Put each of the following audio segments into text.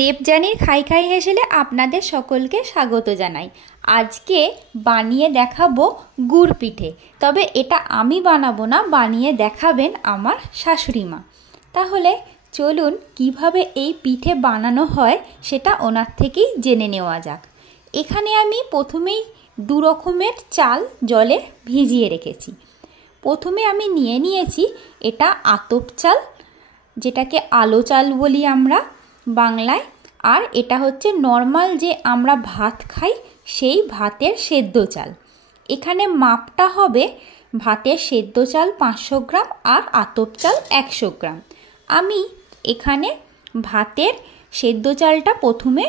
দেবযানীর খাই খাই হেসেলে আপনাদের সকলকে স্বাগত জানাই। আজকে বানিয়ে দেখাবো গুড় পিঠে। তবে এটা আমি বানাবো না, বানিয়ে দেখাবেন আমার শাশুড়ি মা। তাহলে চলুন কিভাবে এই পিঠে বানানো হয় সেটা ওনার থেকেই জেনে নেওয়া যাক। এখানে আমি প্রথমেই দু রকমের চাল জলে ভিজিয়ে রেখেছি। প্রথমে আমি নিয়েছি এটা আতপ চাল, যেটাকে আলো চাল বলি আমরা বাংলায়। আর এটা হচ্ছে নর্মাল যে আমরা ভাত খাই সেই ভাতের সেদ্ধ চাল। এখানে মাপটা হবে ভাতের সেদ্ধ চাল 500 গ্রাম আর আতপ চাল 100 গ্রাম। আমি এখানে ভাতের সেদ্ধ চালটা প্রথমে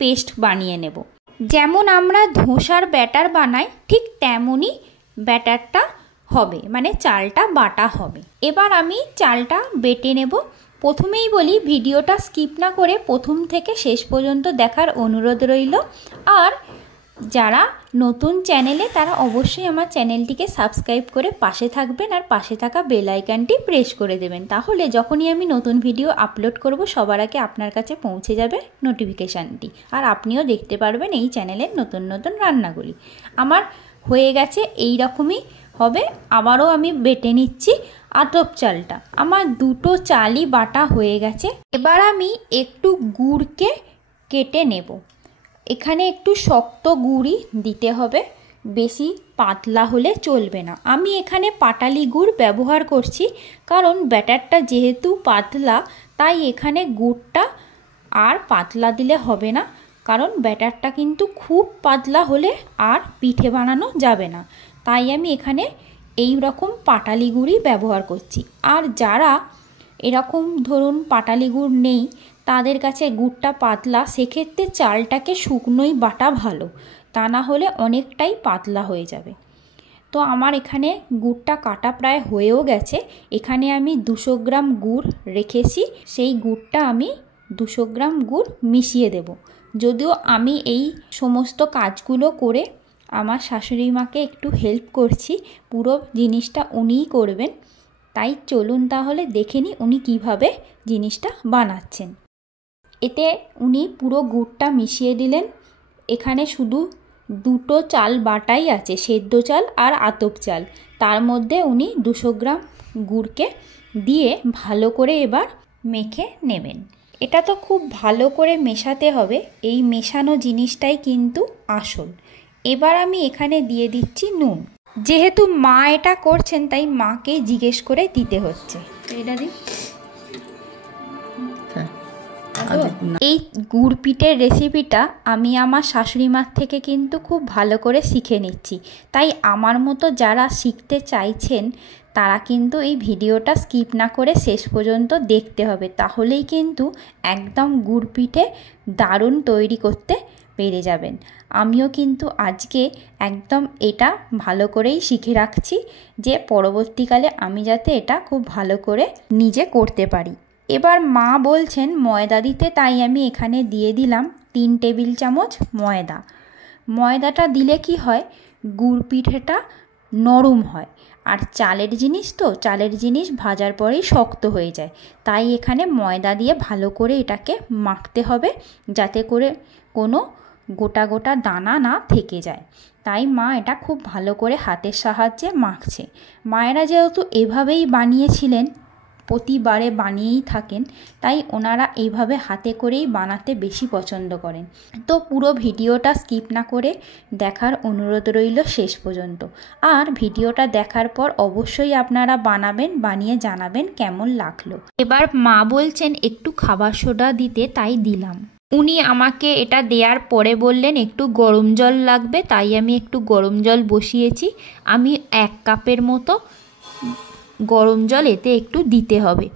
পেস্ট বানিয়ে নেব। যেমন আমরা ধোসার ব্যাটার বানাই ঠিক তেমনই ব্যাটারটা হবে, মানে চালটা বাটা হবে। এবার আমি চালটা বেটে নেব। প্রথমেই বলি ভিডিওটা স্কিপ না করে প্রথম থেকে শেষ পর্যন্ত দেখার অনুরোধ রইল। আর যারা নতুন চ্যানেলে তারা অবশ্যই আমার চ্যানেলটিকে সাবস্ক্রাইব করে পাশে থাকবেন আর পাশে থাকা বেল আইকনটি প্রেস করে দেবেন। তাহলে যখনই আমি নতুন ভিডিও আপলোড করব সবার আগে আপনার কাছে পৌঁছে যাবে নোটিফিকেশানটি, আর আপনিও দেখতে পারবেন এই চ্যানেলের নতুন নতুন রান্নাগুলি। আমার হয়ে গেছে এই রকমই হবে। আবারও আমি বেটে নিচ্ছি আতপ চালটা। আমার দুটো চালই বাটা হয়ে গেছে। এবার আমি একটু গুড়কে কেটে নেব। এখানে একটু শক্ত গুড়ই দিতে হবে, বেশি পাতলা হলে চলবে না। আমি এখানে পাটালি গুড় ব্যবহার করছি, কারণ ব্যাটারটা যেহেতু পাতলা তাই এখানে গুড়টা আর পাতলা দিলে হবে না, কারণ ব্যাটারটা কিন্তু খুব পাতলা হলে আর পিঠে বানানো যাবে না। তাই আমি এখানে এই রকম পাটালি গুড়ই ব্যবহার করছি। আর যারা এরকম ধরুন পাটালি গুড় নেই, তাদের কাছে গুড়টা পাতলা, সেক্ষেত্রে চালটাকে শুকনোই বাটা ভালো, তা না হলে অনেকটাই পাতলা হয়ে যাবে। তো আমার এখানে গুড়টা কাটা প্রায় হয়েও গেছে। এখানে আমি 200 গ্রাম গুড় রেখেছি, সেই গুড়টা আমি 200 গ্রাম গুড় মিশিয়ে দেব। যদিও আমি এই সমস্ত কাজগুলো করে আমার শাশুড়ি মাকে একটু হেল্প করছি, পুরো জিনিসটা উনিই করবেন। তাই চলুন তাহলে দেখে নিই উনি কীভাবে জিনিসটা বানাচ্ছেন। এতে উনি পুরো গুড়টা মিশিয়ে দিলেন। এখানে শুধু দুটো চাল বাটাই আছে, সেদ্ধ চাল আর আতপ চাল। তার মধ্যে উনি 200 গ্রাম গুড়কে দিয়ে ভালো করে এবার মেখে নেবেন। এটা তো খুব ভালো করে মেশাতে হবে, এই মেশানো জিনিসটাই কিন্তু আসল। এবার আমি এখানে দিয়ে দিচ্ছি নুন। যেহেতু মা এটা করছেন তাই মাকে জিজ্ঞেস করে দিতে হচ্ছে। এটা দিই। এই গুড় পিঠের রেসিপিটা আমি আমার শাশুড়ি মার থেকে কিন্তু খুব ভালো করে শিখে নিচ্ছি। তাই আমার মতো যারা শিখতে চাইছেন তারা কিন্তু এই ভিডিওটা স্কিপ না করে শেষ পর্যন্ত দেখতে হবে, তাহলেই কিন্তু একদম গুড় পিঠে দারুণ তৈরি করতে পেরে যাবেন। আমিও কিন্তু আজকে একদম এটা ভালো করেই শিখে রাখছি, যে পরবর্তীকালে আমি যাতে এটা খুব ভালো করে নিজে করতে পারি। এবার মা বলছেন ময়দা দিতে, তাই আমি এখানে দিয়ে দিলাম 3 টেবিল চামচ ময়দা। ময়দাটা দিলে কি হয়, গুড় পিঠেটা নরম হয়। আর চালের জিনিস তো, চালের জিনিস ভাজার পরেই শক্ত হয়ে যায়। তাই এখানে ময়দা দিয়ে ভালো করে এটাকে মাখতে হবে, যাতে করে কোনো গোটা গোটা দানা না থেকে যায়। তাই মা এটা খুব ভালো করে হাতের সাহায্যে মাখছে। মায়েরা যেহেতু এভাবেই বানিয়েছিলেন, প্রতিবারে বানিয়েই থাকেন, তাই ওনারা এইভাবে হাতে করেই বানাতে বেশি পছন্দ করেন। তো পুরো ভিডিওটা স্কিপ না করে দেখার অনুরোধ রইল শেষ পর্যন্ত। আর ভিডিওটা দেখার পর অবশ্যই আপনারা বানাবেন, বানিয়ে জানাবেন কেমন লাগলো। এবার মা বলছেন একটু খাবার সোডা দিতে, তাই দিলাম। উনি আমাকে এটা দেওয়ার পরে বললেন একটু গরম জল লাগবে, তাই আমি একটু গরম জল বসিয়েছি। আমি 1 কাপের মতো গরম জল এতে একটু দিতে হবে,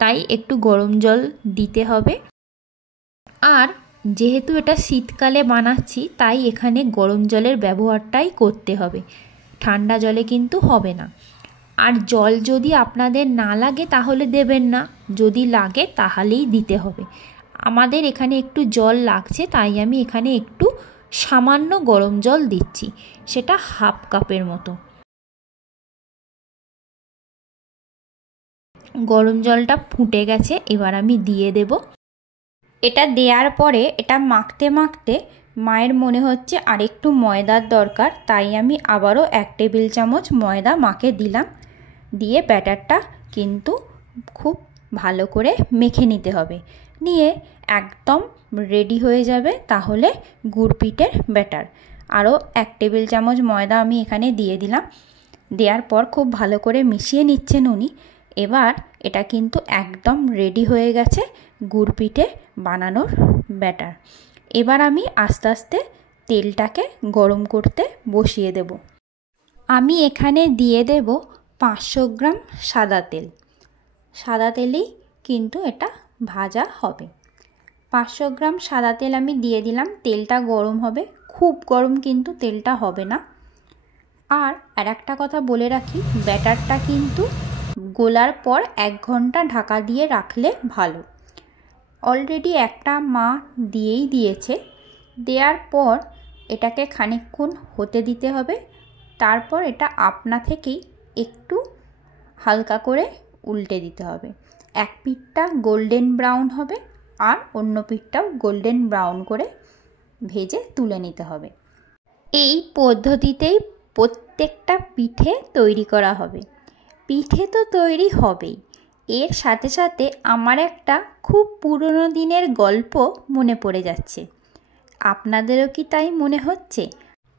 তাই একটু গরম জল দিতে হবে। আর যেহেতু এটা শীতকালে বানাচ্ছি তাই এখানে গরম জলের ব্যবহারটাই করতে হবে, ঠান্ডা জলে কিন্তু হবে না। আর জল যদি আপনাদের না লাগে তাহলে দেবেন না, যদি লাগে তাহলেই দিতে হবে। আমাদের এখানে একটু জল লাগছে, তাই আমি এখানে একটু সামান্য গরম জল দিচ্ছি, সেটা 1/2 কাপের মতো। গরম জলটা ফুটে গেছে, এবার আমি দিয়ে দেব। এটা দেওয়ার পরে এটা মাখতে মাখতে মায়ের মনে হচ্ছে আরেকটু ময়দার দরকার, তাই আমি আবারও 1 টেবিল চামচ ময়দা মাকে দিলাম। দিয়ে ব্যাটারটা কিন্তু খুব ভালো করে মেখে নিতে হবে, নিয়ে একদম রেডি হয়ে যাবে তাহলে গুড় পিঠের ব্যাটার। আরও 1 টেবিল চামচ ময়দা আমি এখানে দিয়ে দিলাম। দেওয়ার পর খুব ভালো করে মিশিয়ে নিচ্ছেন উনি। এবার এটা কিন্তু একদম রেডি হয়ে গেছে গুড় পিঠে বানানোর ব্যাটার। এবার আমি আস্তে আস্তে তেলটাকে গরম করতে বসিয়ে দেব। আমি এখানে দিয়ে দেব 500 গ্রাম সাদা তেল। সাদা তেলেই কিন্তু এটা ভাজা হবে। 500 গ্রাম সাদা তেল আমি দিয়ে দিলাম। তেলটা গরম হবে, খুব গরম কিন্তু তেলটা হবে না। আর একটা কথা বলে রাখি, ব্যাটারটা কিন্তু গোলার পর 1 ঘন্টা ঢাকা দিয়ে রাখলে ভালো। অলরেডি একটা মা দিয়েই দিয়েছে। দেওয়ার পর এটাকে খানিকক্ষণ হতে দিতে হবে। তারপর এটা আপনা থেকেই একটু হালকা করে উল্টে দিতে হবে। এক পিঠটা গোল্ডেন ব্রাউন হবে আর অন্য পিঠটাও গোল্ডেন ব্রাউন করে ভেজে তুলে নিতে হবে। এই পদ্ধতিতেই প্রত্যেকটা পিঠে তৈরি করা হবে। পিঠে তো তৈরি হবেই, এর সাথে সাথে আমার একটা খুব পুরনো দিনের গল্প মনে পড়ে যাচ্ছে। আপনাদেরও কি তাই মনে হচ্ছে?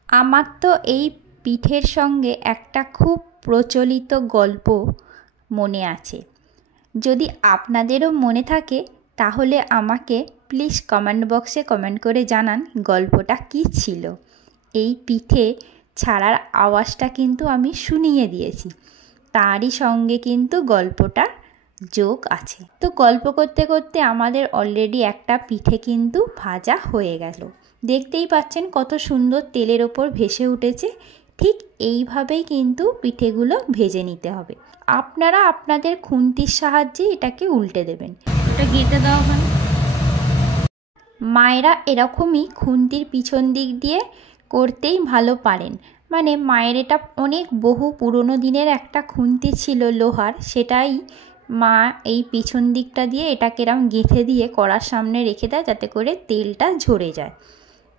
আমার তো এই পিঠের সঙ্গে একটা খুব প্রচলিত গল্প মনে আছে। যদি আপনাদেরও মনে থাকে তাহলে আমাকে প্লিজ কমেন্ট বক্সে কমেন্ট করে জানান গল্পটা কী ছিল। এই পিঠে ছাড়ার আওয়াজটা কিন্তু আমি শুনিয়ে দিয়েছি, তারই সঙ্গে কিন্তু গল্পটা যোগ আছে। তো গল্প করতে করতে আমাদের অলরেডি একটা পিঠে কিন্তু ভাজা হয়ে গেল। দেখতেই পাচ্ছেন কত সুন্দর তেলের ওপর ভেসে উঠেছে। ঠিক এইভাবেই কিন্তু পিঠেগুলো ভেজে নিতে হবে। আপনারা আপনাদের খুন্তির সাহায্যে এটাকে উল্টে দেবেন। এটা গেঁথে দেওয়া হয়। মায়েরা এরকমই খুন্তির পিছন দিক দিয়ে করতেই ভালো পারেন। মানে মায়ের এটা অনেক বহু পুরনো দিনের একটা খুন্তি ছিল লোহার, সেটাই মা এই পিছন দিকটা দিয়ে এটাকে এরকম গেঁথে দিয়ে কড়ার সামনে রেখে দেয় যাতে করে তেলটা ঝরে যায়।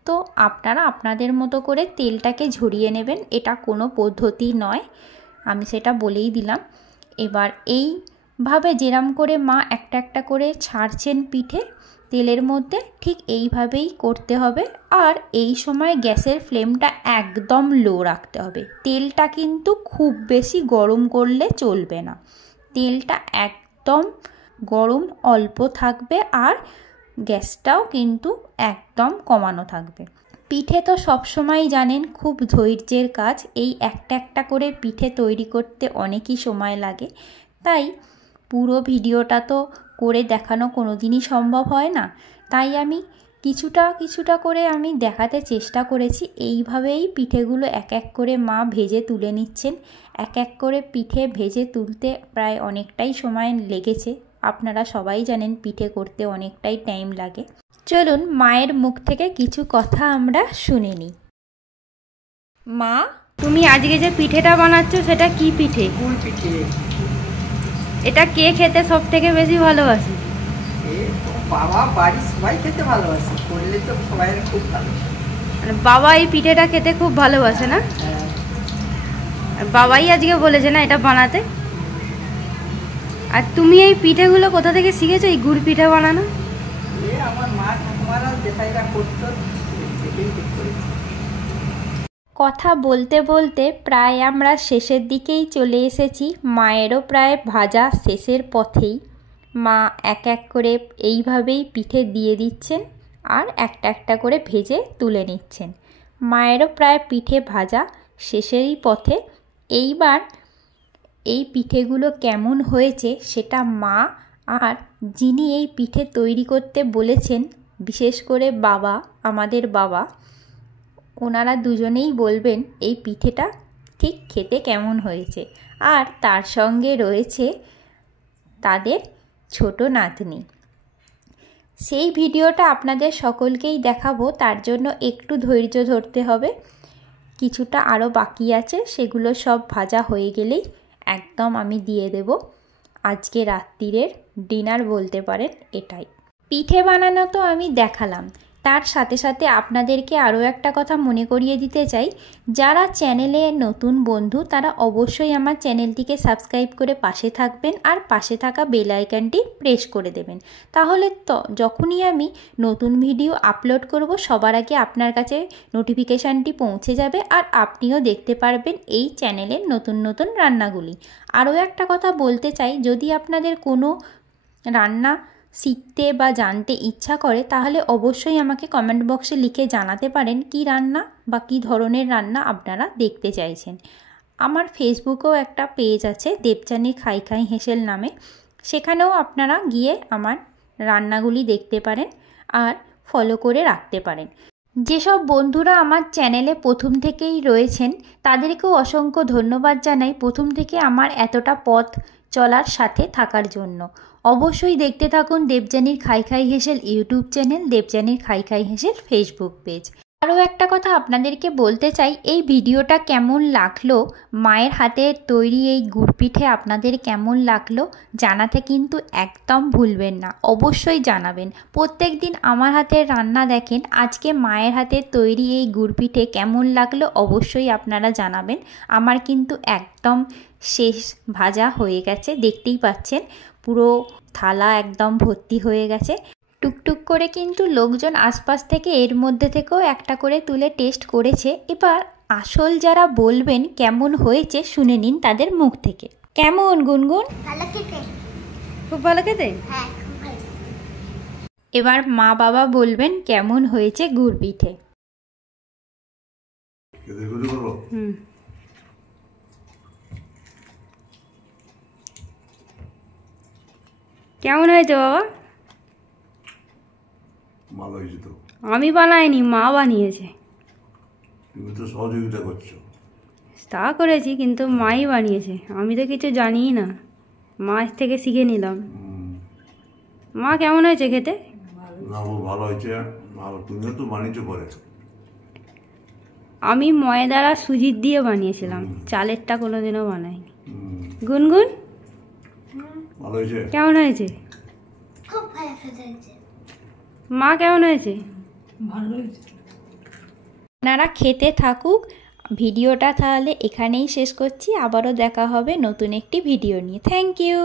তো আপনারা আপনাদের মতো করে তেলটাকে ঝরিয়ে নেবেন, এটা কোনো পদ্ধতি নয়, আমি সেটা বলেই দিলাম। এবার এইভাবে যেরম করে মা একটা একটা করে ছাড়ছেন পিঠে তেলের মধ্যে, ঠিক এইভাবেই করতে হবে। আর এই সময় গ্যাসের ফ্লেমটা একদম লো রাখতে হবে। তেলটা কিন্তু খুব বেশি গরম করলে চলবে না, তেলটা একদম গরম অল্প থাকবে আর গ্যাসটাও কিন্তু একদম কমানো থাকবে। পিঠে তো সবসময় জানেন খুব ধৈর্যের কাজ। এই একটা একটা করে পিঠে তৈরি করতে অনেকই সময় লাগে, তাই পুরো ভিডিওটা তো করে দেখানো কোনো দিনই সম্ভব হয় না। তাই আমি কিছুটা কিছুটা করে আমি দেখাতে চেষ্টা করেছি। এইভাবেই পিঠেগুলো এক এক করে মা ভেজে তুলে নিচ্ছেন। এক এক করে পিঠে ভেজে তুলতে প্রায় অনেকটাই সময় লেগেছে। আপনারা সবাই জানেন পিঠে করতে অনেকটাই টাইম লাগে। চলুন মায়ের মুখ থেকে কিছু কথা আমরা শুনে নিই। মা, তুমি আজকে যে পিঠেটা বানাচ্ছ সেটা কি পিঠে? গুড় পিঠে। এটা কে খেতে সব থেকে বেশি ভালোবাসে? বাবা, বাড়ির সবাই খেতে ভালোবাসে, করলে তো সবাই খুব ভালো। মানে বাবা এই পিঠেটা খেতে খুব ভালোবাসে না? আর বাবাই আজকে বলেছে না এটা বানাতে। আর তুমি এই পিঠেগুলো কোথা থেকে শিখেছো, এই গুড় পিঠে বানানো? আমার মা ঠাকুমারা যেটাইরা করতো সেটাই করেছে। কথা বলতে বলতে প্রায় আমরা শেষের দিকেই চলে এসেছি। মায়েরও প্রায় ভাজা শেষের পথেই। মা এক এক করে এইভাবেই পিঠে দিয়ে দিচ্ছেন আর একটা একটা করে ভেজে তুলে নিচ্ছেন। মায়েরও প্রায় পিঠে ভাজা শেষেরই পথে। এইবার এই পিঠেগুলো কেমন হয়েছে সেটা মা আর যিনি এই পিঠে তৈরি করতে বলেছেন, বিশেষ করে বাবা, আমাদের বাবা, ওনারা দুজনেই বলবেন এই পিঠেটা ঠিক খেতে কেমন হয়েছে। আর তার সঙ্গে রয়েছে তাদের ছোট নাতনি। সেই ভিডিওটা আপনাদের সকলকেই দেখাবো, তার জন্য একটু ধৈর্য ধরতে হবে। কিছুটা আরও বাকি আছে, সেগুলো সব ভাজা হয়ে গেলেই একদম আমি দিয়ে দেব। আজকে রাত্রিরের ডিনার বলতে পারেন এটাই। পিঠে বানানো তো আমি দেখালাম, তার সাথে সাথে আপনাদেরকে আরও একটা কথা মনে করিয়ে দিতে চাই, যারা চ্যানেলে নতুন বন্ধু তারা অবশ্যই আমার চ্যানেলটিকে সাবস্ক্রাইব করে পাশে থাকবেন আর পাশে থাকা বেল আইকনটি প্রেস করে দেবেন। তাহলে তো যখনই আমি নতুন ভিডিও আপলোড করব সবার আগে আপনার কাছে নোটিফিকেশানটি পৌঁছে যাবে আর আপনিও দেখতে পারবেন এই চ্যানেলের নতুন নতুন রান্নাগুলি। আরও একটা কথা বলতে চাই, যদি আপনাদের কোনো রান্না শিখতে বা জানতে ইচ্ছা করে তাহলে অবশ্যই আমাকে কমেন্ট বক্সে লিখে জানাতে পারেন কি রান্না বা কী ধরনের রান্না আপনারা দেখতে চাইছেন। আমার ফেসবুকেও একটা পেজ আছে দেবযানীর খাই খাই হেসেল নামে, সেখানেও আপনারা গিয়ে আমার রান্নাগুলি দেখতে পারেন আর ফলো করে রাখতে পারেন। যেসব বন্ধুরা আমার চ্যানেলে প্রথম থেকেই রয়েছেন তাদেরকেও অসংখ্য ধন্যবাদ জানাই প্রথম থেকে আমার এতটা পথ চলার সাথে থাকার জন্য। অবশ্যই দেখতে থাকুন দেবযানীর খাই খাই হেসেল ইউটিউব চ্যানেল, দেবযানীর খাই খাই হেসেল ফেসবুক পেজ। আরও একটা কথা আপনাদেরকে বলতে চাই, এই ভিডিওটা কেমন লাগলো, মায়ের হাতের তৈরি এই গুড় পিঠে আপনাদের কেমন লাগলো জানাতে কিন্তু একদম ভুলবেন না, অবশ্যই জানাবেন। প্রত্যেক দিন আমার হাতের রান্না দেখেন, আজকে মায়ের হাতের তৈরি এই গুড় পিঠে কেমন লাগলো অবশ্যই আপনারা জানাবেন। আমার কিন্তু একদম শেষ ভাজা হয়ে গেছে, দেখতেই পাচ্ছেন পুরো থালা একদম ভর্তি হয়ে গেছে। টুকটুক করে কিন্তু লোকজন আশপাশ থেকে এর মধ্যে থেকেও একটা করে তুলে টেস্ট করেছে। এবার আসল যারা বলবেন কেমন হয়েছে শুনে নিন তাদের মুখ থেকে। কেমন গুনগুন? ভালো খেতে। খুব ভালো খেতে? হ্যাঁ, খুব ভালো। এবার মা বাবা বলবেন কেমন হয়েছে গুড় পিঠে। কেমন হয়েছে বাবা? ভালো হয়েছে তো। আমি বানাইনি, মা বানিয়েছে। তুমি তো সহযোগিতা করছো। তা করেছি কিন্তু মাই বানিয়েছে, আমি তো কিছু জানিই না, মাছ থেকে শিখে নিলাম। মা কেমন হয়েছে খেতে? না, ভালো হয়েছে। তুমিও তো বানিয়েছো পরে। আমি ময়দা আর সুজির দিয়ে বানিয়েছিলাম, চালেরটা কোনোদিনও বানাইনি। গুনগুন ভালো হয়েছে? কেমন হয়েছে? খুব ভালো খেতে। মা কেমন হয়েছে? ভালো হয়েছে। আপনারা খেতে থাকুক, ভিডিওটা তাহলে এখানেই শেষ করছি, আবারও দেখা হবে নতুন একটি ভিডিও নিয়ে। Thank you.